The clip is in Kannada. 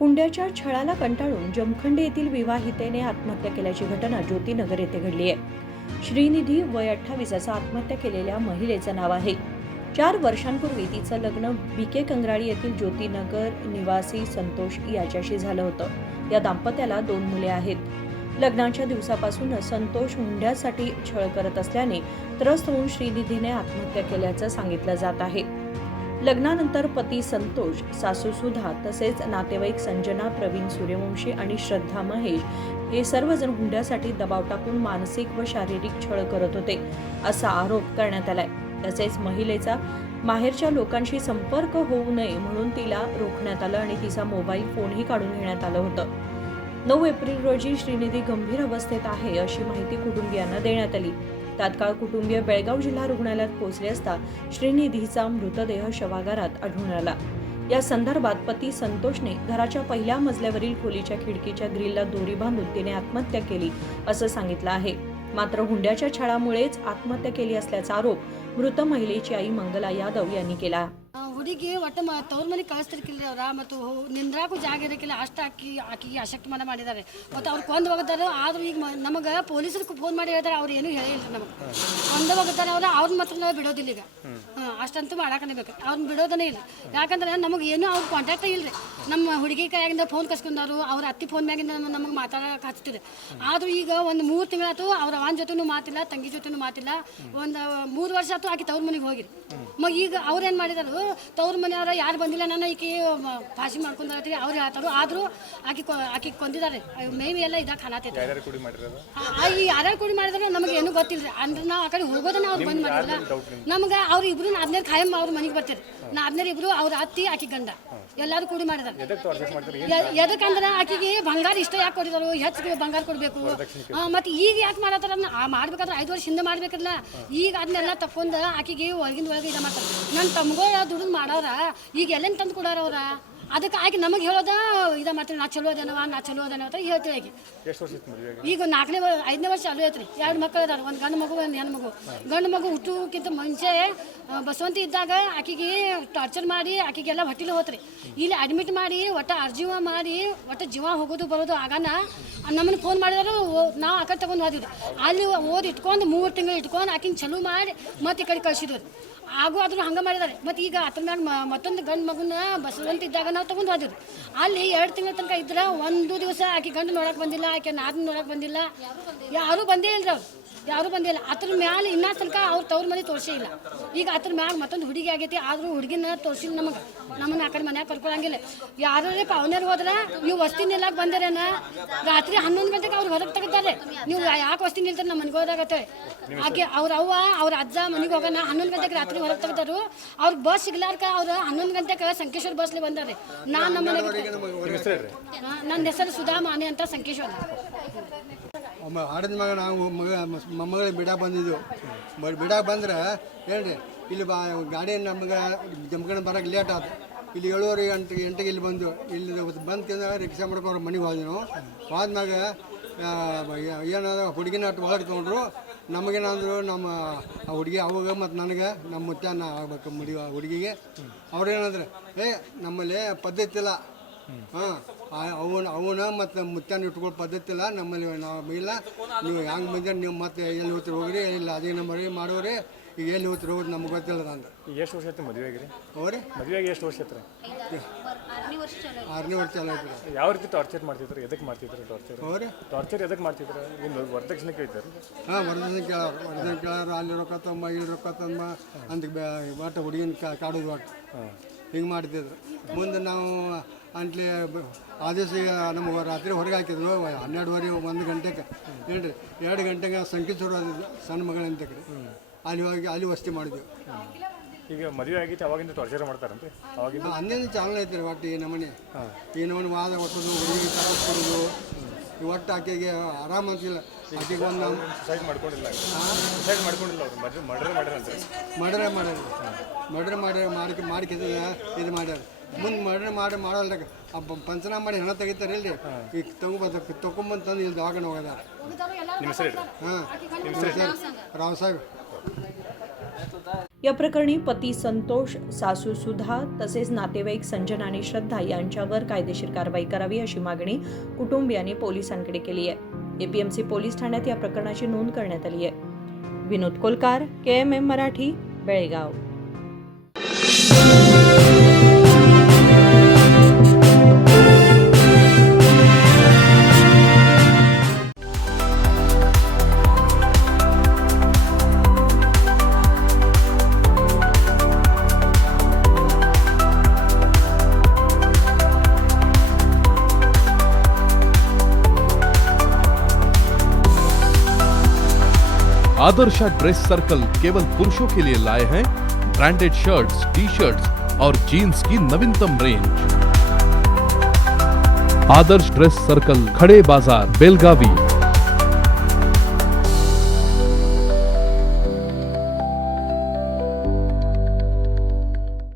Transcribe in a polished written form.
हुंड्याच्या छळाला कंटाळून जमखंडी येथील विवाहितेने आत्महत्या केल्याची घटना ज्योतिनगर येथे घडली आहे. श्रीनिधी वय 28 असा आत्महत्या केलेल्या महिलेचं नाव आहे. 4 वर्षांपूर्वी तिचं लग्न बीके कंगराळी येथील ज्योतिनगर निवासी संतोष याच्याशी झालं होतं. या दाम्पत्याला 2 मुले आहेत. लग्नाच्या दिवसापासून संतोष हुंड्यासाठी छळ करत असल्याने त्रस्त होऊन श्रीनिधीने आत्महत्या केल्याचं सांगितलं जात आहे. लग्नानंतर पती संतोष, सासू सुधा तसेच नातेवाईक संजना, प्रवीण सूर्यवंशी आणि श्रद्धा महेश हे सर्वजण हुंड्यासाठी दबाव टाकून मानसिक व शारीरिक छळ करत होते असा आरोप करण्यात आलाय. तसेच महिलेचा माहेरच्या लोकांशी संपर्क होऊ नये म्हणून तिला रोखण्यात आलं आणि तिचा मोबाईल फोनही काढून घेण्यात आलं होतं. 9 एप्रिल रोजी श्रीनिधी गंभीर अवस्थेत आहे अशी माहिती कुटुंबियांना देण्यात आली. तात्काळ कुटुंबीय बेळगाव जिल्हा रुग्णालयात पोहोचले असता श्रीनिधीचा मृतदेह शवागारात आढळून आला. या संदर्भात पती संतोषने घराच्या पहिल्या मजल्यावरील खोलीच्या खिडकीच्या ग्रिलला दोरी बांधून तिने आत्महत्या केली असं सांगितलं आहे. मात्र हुंड्याच्या छळामुळेच आत्महत्या केली असल्याचा आरोप मृत महिलेची आई मंगला यादव यांनी केला. ಹುಡುಗಿ ಒಟ್ಟು ತವ್ರ ಮನೆಗೆ ಕಳಿಸ್ತಿರ್ಕಿಲ್ರಿ ಅವ್ರ ಮತ್ತು ನಿಂದ್ರಾಕು ಜಾಗ ಇರಕ್ಕಿಲ್ಲ ಅಷ್ಟು ಆಕಿಗೆ ಅಶಕ್ತಮಾನ ಮಾಡಿದ್ದಾರೆ ಮತ್ತು ಅವ್ರು ಕೊಂದು ಹೋಗಿದ್ದಾರೆ. ಆದ್ರೂ ಈಗ ನಮಗೆ ಪೊಲೀಸರಿಗೆ ಫೋನ್ ಮಾಡಿ ಹೇಳ್ತಾರೆ, ಅವ್ರು ಏನೂ ಹೇಳಿಲ್ಲ ನಮಗೆ. ಕೊಂದು ಹೋಗಿದ್ದಾರೆ ಅವ್ರನ್ನ ಮಾತ್ರ ನಾವು ಬಿಡೋದಿಲ್ಲ ಈಗ. ಅಷ್ಟಂತೂ ಮಾಡಾಕನೇ ಬೇಕು, ಅವ್ರನ್ನ ಬಿಡೋದನೇ ಇಲ್ಲ. ಯಾಕಂದ್ರೆ ನಮಗೆ ಏನೂ ಅವ್ರ ಕಾಂಟ್ಯಾಕ್ಟೇ ಇಲ್ಲ ರೀ. ನಮ್ಮ ಹುಡುಗಿ ಕೈಯಾಗಿಂದ ಫೋನ್ ಕಸ್ಕೊಂಡವ್ರು, ಅವ್ರ ಅತ್ತಿ ಫೋನ್ ಮ್ಯಾಗಿಂದ ನಮಗೆ ಮಾತಾಡೋಕೆ ಹಚ್ತಿದ್ರು. ಆದರೂ ಈಗ ಒಂದು 3 ತಿಂಗಳಾಯ್ತು ಅವ್ರ ಅವನ ಜೊತೆನೂ ಮಾತಿಲ್ಲ, ತಂಗಿ ಜೊತೆನೂ ಮಾತಿಲ್ಲ. ಒಂದು 3 ವರ್ಷ ಆಯ್ತು ಆಕೆ ತವ್ರ ಮನೆಗೆ ಹೋಗಿರಿ. ಈಗ ಅವ್ರೇನು ಮಾಡಿದಾರು, ತವ್ರ ಮನೆಯವ್ರ ಯಾರು ಬಂದಿಲ್ಲ, ನಾನು ಈಕೆ ಫಾಸಿ ಮಾಡ್ಕೊಂಡ್ರಿ ಅವ್ರು ಹೇಳ್ತಾರು. ಆದರೂ ಆಕೆ ಕೊಂದಿದ್ದಾರೆ. ಮೇವಿ ಎಲ್ಲ ಇದಾಗ ಕಾಣತೈತೆ. ಯಾರ್ಯಾರು ಕೂಡಿ ಮಾಡಿದ್ರು ನಮಗೆ ಏನೂ ಗೊತ್ತಿಲ್ಲ. ಅಂದ್ರೆ ನಾವು ಆ ಕಡೆ ಹೋಗೋದನ್ನ ಅವ್ರು ಬಂದ್ ಮಾಡಿಲ್ಲ. ನಮ್ಗೆ ಅವ್ರು ಇಬ್ರು ನಾದ್ನೇರ್ ಖಾಯಂ ಅವ್ರ ಮನೆಗೆ ಬರ್ತಾರೆ. ನಾದ್ನೇರ್ ಇಬ್ರು ಅವ್ರ ಅತ್ತಿ ಆಕಿ ಗಂಡ ಎಲ್ಲಾರು ಕೂಡಿ ಮಾಡಿದಾರೆ. ಎದಕ್ಕಂದ್ರೆ ಆಕಿಗೆ ಬಂಗಾರ ಇಷ್ಟ ಯಾಕೆ ಕೊಟ್ಟಿದ್ರು, ಹೆಚ್ಚಿಗೆ ಬಂಗಾರ ಕೊಡ್ಬೇಕು. ಮತ್ತೆ ಈಗ ಯಾಕೆ ಮಾಡತ್ತಾರ, ಮಾಡ್ಬೇಕಾದ್ರೆ 5 ವರ್ಷ ಹಿಂದೆ ಮಾಡ್ಬೇಕಲ್ಲ. ಈಗ ಅದನ್ನೆಲ್ಲ ತಕ್ಕೊಂಡ ಆಕಿಗೆ ಒಳಗಿಂದ ಒಳಗೆ ಇದು ಮಾಡ್ತಾರೆ. ನನ್ನ ತಮ್ಗೋ ದುಡಿದು ಮಾಡೋರ ಈಗ ಎಲ್ಲೇನು ತಂದು ಕೊಡೋರ ಅವ್ರ. ಅದಕ್ಕೆ ಆಕೆ ನಮಗೆ ಹೇಳೋದ ಇದ ಮಾಡ್ತೀವಿ, ನಾ ಚಲೋ ಅದೇನವ ಅಂತ ಹೇಳ್ತೀವಿ. ಆಕೆ ಈಗ 5ನೇ ವರ್ಷ ಚಾಲು ಐತ್ರಿ. 2 ಮಕ್ಕಳು ಇದಾರೆ, ಒಂದು ಗಂಡು ಮಗು ಒಂದು ಹೆಣ್ಣು ಮಗು. ಗಂಡು ಮಗು ಹುಟ್ಟೋಕ್ಕಿಂತ ಮುಂಚೆ ಬಸವಂತಿ ಇದ್ದಾಗ ಆಕೆಗೆ ಟಾರ್ಚರ್ ಮಾಡಿ ಆಕೆಗೆಲ್ಲ ಹೊಟ್ಟಿಲೆ ಹೋತ್ರಿ. ಇಲ್ಲಿ ಅಡ್ಮಿಟ್ ಮಾಡಿ ಒಟ್ಟು ಅರ್ಜೀವ ಮಾಡಿ ಒಟ್ಟು ಜೀವ ಹೋಗೋದು ಬರೋದು ಆಗಾನ ನಮ್ಮನ್ನು ಫೋನ್ ಮಾಡಿದ್ರು. ನಾವು ಆ ಕಡೆ ತಗೊಂಡು ಹೋದಿದ್ವಿ. ಅಲ್ಲಿ ಓದಿ ಇಟ್ಕೊಂಡು 3 ತಿಂಗಳು ಇಟ್ಕೊಂಡು ಆಕಿನ ಚಲೋ ಮಾಡಿ ಮತ್ತೆ ಈ ಕಡೆ ಕಳಿಸಿದ್ವಿ. ಆದ್ರೂ ಹಂಗೆ ಮಾಡಿದ್ದಾರೆ. ಮತ್ತು ಈಗ ಅದ್ರ ಮ್ಯಾಗ ಮತ್ತೊಂದು ಗಂಡು ಮಗುನ ಬಸವಂತ ಇದ್ದಾಗ ನಾವು ತಗೊಂಡು ಹೋದಿದ್ವಿ. ಅಲ್ಲಿ 2 ತಿಂಗಳ ತನಕ ಇದ್ರೆ ಒಂದು ದಿವಸ ಆಕೆ ಗಂಡು ನೋಡಕ್ಕೆ ಬಂದಿಲ್ಲ, ಆಕೆ ನಾದನ್ನ ನೋಡಕ್ಕೆ ಬಂದಿಲ್ಲ, ಯಾರೂ ಬಂದೇ ಇಲ್ರಿ. ಅವ್ರು ಯಾರೂ ಬಂದಿಲ್ಲ. ಅದ್ರ ಮ್ಯಾಲೆ ಇನ್ನೂ ತನಕ ಅವ್ರು ತವ್ರ ಮನೆ ತೋರಿಸೇ ಇಲ್ಲ. ಈಗ ಅದ್ರ ಮ್ಯಾಗ ಮತ್ತೊಂದು ಹುಡುಗಿ ಆಗೈತಿ, ಆದರೂ ಹುಡುಗಿನ ತೋರಿಸಿಲ್ಲ ನಮಗೆ. ನಮ್ಮನ್ನ ಆ ಕಡೆ ಮನ್ಯಾಗ ಕರ್ಕೊಳಂಗಿಲ್ಲ. ಯಾರೇ ಪಾವನೇರು ಹೋದ್ರೆ ನೀವು ವಸ್ತಿ ನಿಲ್ಲಕ್ಕೆ ಬಂದಿರೇನ, ರಾತ್ರಿ 11 ಗಂಟೆಗೆ ಅವ್ರು ಹೊರಗೆ ತೆಗಿತಾರೆ. ನೀವು ಯಾಕೆ ವಸ್ತಿ ನಿಲ್ತಾರೆ ನಮ್ಮ ಮನೆಗೆ ಹೋದಾಗತ್ತೆ. ಆಕೆ ಅವ್ರ ಅವ್ವ ಅವ್ರ ಅಜ್ಜ ಮನೆಗೆ ಹೋಗೋಣ 11 ಗಂಟೆಗೆ ರಾತ್ರಿ ಹೊರಗೆ ತೆಗ್ದಾರು. ಅವ್ರಿಗೆ ಬಸ್ ಸಿಗ್ಲಾರ್ಕ ಅವ್ರು 11 ಗಂಟೆಗೆ ಸಂಕೇಶ್ವರ ಬಸ್ಲಿ ಬಂದಾರೆ. ನಾನು ನಮ್ಮ ನನ್ನ ಹೆಸರು ಸುಧಾ ಮಾನೆ ಅಂತ ಸಂಕೇಶ್ವರ. ಆಡಿದ ಮಗ ನಾವು ಮೊಮ್ಮಗಳಿಗೆ ಬಿಡಾಕ ಬಂದಿದ್ದೆವು. ಬಿಡಾಕ ಬಂದ್ರೆ ಹೇಳ್ರಿ ಇಲ್ಲಿ ಗಾಡಿ ನಮ್ಗೆ ಜಮ್ಕಂಡು ಬರೋಕೆ ಲೇಟ್ ಆಯ್ತು. ಇಲ್ಲಿ 7:30 ಗಂಟೆಗೆ ಇಲ್ಲಿ ಬಂದು ಇಲ್ಲಿ ಬಂದು ರಿಕ್ಷಾ ಮಾಡ್ಕೊಂಡು ಮನೆಗೆ ಹೋದ್ವಿ. ನಾವು ಹೋದ್ಮ್ಯಾಗ ಏನಾದ ಹುಡುಗಿನ ಅಟ್ಟು ಒಳಗೆ ತೊಗೊಂಡ್ರು. ನಮಗೇನಂದ್ರು ನಮ್ಮ ಹುಡುಗಿ ಅವಾಗ ಮತ್ತು ನನಗೆ ನಮ್ಮ ಮುತ್ಯಾನ ಆಗ್ಬೇಕು ಹುಡುಗಿಗೆ. ಅವ್ರೇನಂದ್ರೆ ನಮ್ಮಲ್ಲಿ ಪದ್ಧತಿ ಇಲ್ಲ, ಅವನ ಮತ್ತು ಮುತ್ಯಾನ ಇಟ್ಕೊಳ್ಳೋ ಪದ್ಧತಿ ಇಲ್ಲ ನಮ್ಮಲ್ಲಿ, ನಾವು ಇಲ್ಲ. ನೀವು ಹೆಂಗೆ ಬಂದ್ರೆ ನೀವು ಮತ್ತೆ ಎಲ್ಲಿ ಹೋಗ್ತೀರಿ ಹೋಗ್ರಿ, ಇಲ್ಲ ಅದೇ ನಂಬರಿ ಮಾಡೋರಿ, ಈಗ ಎಲ್ಲಿ ಹೋಗ್ತೀರಿ ಹೋಗ್ರಿ ನಮ್ಗೆ ಗೊತ್ತಿಲ್ಲ ಅಂತ. ಎಷ್ಟು ವರ್ಷ ಆಯ್ತು ಮದುವೆ ಆಗಿರಿ? ಅವ್ರಿ ಮದುವೆಗೆ ಎಷ್ಟು ವರ್ಷ ಆಯ್ತು? 6ನೇ ವರ್ಷ ಚಾಲು ಆಯ್ತು. ಯಾವ ರೀತಿ ಟಾರ್ಚರ್ ಮಾಡ್ತಿದ್ರು, ಎದಕ್ಕೆ ಮಾಡ್ತಿದ್ರು ಟಾರ್ಚರ್? ಅವ್ರಿ ಟಾರ್ಚರ್ ಎದಕ್ಕೆ ಮಾಡ್ತಿದ್ರು? ಇನ್ನು ವರದಕ್ಷಿಣೆ ಕೇಳ್ತಾರೆ? ವರದಕ್ಷಿಣೆ ಕೇಳೋರು ಅಲ್ಲಿ ರೊಕ್ಕ ತಮ್ಮ ಇಲ್ಲಿ ರೊಕ್ಕ ತಮ್ಮ ಅಂತ ಒಟ್ಟು ಹುಡುಗಿನ ಕಾಡೋದು ಒಟ್ಟು ಹಿಂಗೆ ಮಾಡ್ತಿದ್ರು. ಮುಂದೆ ನಾವು ಅಂತಲೇ ಆದೇಶ ನಮಗೆ ರಾತ್ರಿ ಹೊರಗೆ ಹಾಕಿದ್ರು. 12:30 1 ಗಂಟೆಗೆ ಹೇಳ್ರಿ 2 ಗಂಟೆಗೆ ಸಂಕೇಶ್ವರ ಸಣ್ಣ ಮಗಳಂತಕ್ರಿ ಅಲ್ಲಿ ಹೋಗಿ ಅಲ್ಲಿ ವಸ್ತಿ ಮಾಡಿದ್ವಿ. ಈಗ ಮದುವೆ ಆಗಿತ್ತು ಅವಾಗಿಂದ ಟಾರ್ಚರ್ ಮಾಡ್ತಾರಂತೆ? ಅವಾಗಿಂದ ಅಂದೇನು ಚಾಲನೆ ಐತ್ರಿ. ಒಟ್ಟು ಈ ನಮೂನೆ ವಾದ ಒಟ್ಟದು ಹುಡುಗಿ ತರಿಸ್ಕೊಡೋದು. ಒಟ್ಟು ಆಕೆಗೆ ಆರಾಮ ಅಂತಿಲ್ಲ. ಆಕೆಗೆ ಒಂದು ಸುಸೈಡ್ ಮಾಡ್ಕೊಂಡಿಲ್ಲ, ಸುಸೈಡ್ ಮಾಡ್ಕೊಂಡಿಲ್ಲ, ಅವರು ಮರ್ಡರ್ ಮಾಡಿಕಿದ್ರೆ ಇದು ಮಾಡ್ಯಾರ. ಮುಂದೆ ಮರ್ಡರ್ ಮಾಡಲ್ದಾಗ ಪಂಚನಾಮ ಮಾಡಿ ಹಣ ತೆಗಿತಾರೆ ಇಲ್ರಿ. ಈಗ ತೊಗೊಂಬಂದು ತಂದು ಇಲ್ಲಿ ದವಾಖಾನೆ ಹೋಗೋದಾರ. ನಿಮ್ಮ ಹೆಸರು? ಹಾಂ, ರಾವ್ ಸಾಹೇಬ್. या प्रकरणी पती संतोष, सासू सुधा तसेच नातेवाईक संजना आणि श्रद्धा यांच्यावर कायदेशीर कारवाई करावी अशी मागणी कुटुंबियांनी पोलिसांकडे केली आहे. एपीएमसी पोलीस ठाण्यात या प्रकरणाची नोंद करण्यात आली आहे. Vinod Kolkar, KMM Marathi, Belgaum. Adarsha dress circle केवल पुरुषों के लिए लाए हैं ब्रांडेड शर्ट्स, टी-शर्ट्स और जीन्स की नवीनतम रेंज। आदर्श ड्रेस सर्कल, खड़े बाजार, बेलगावी।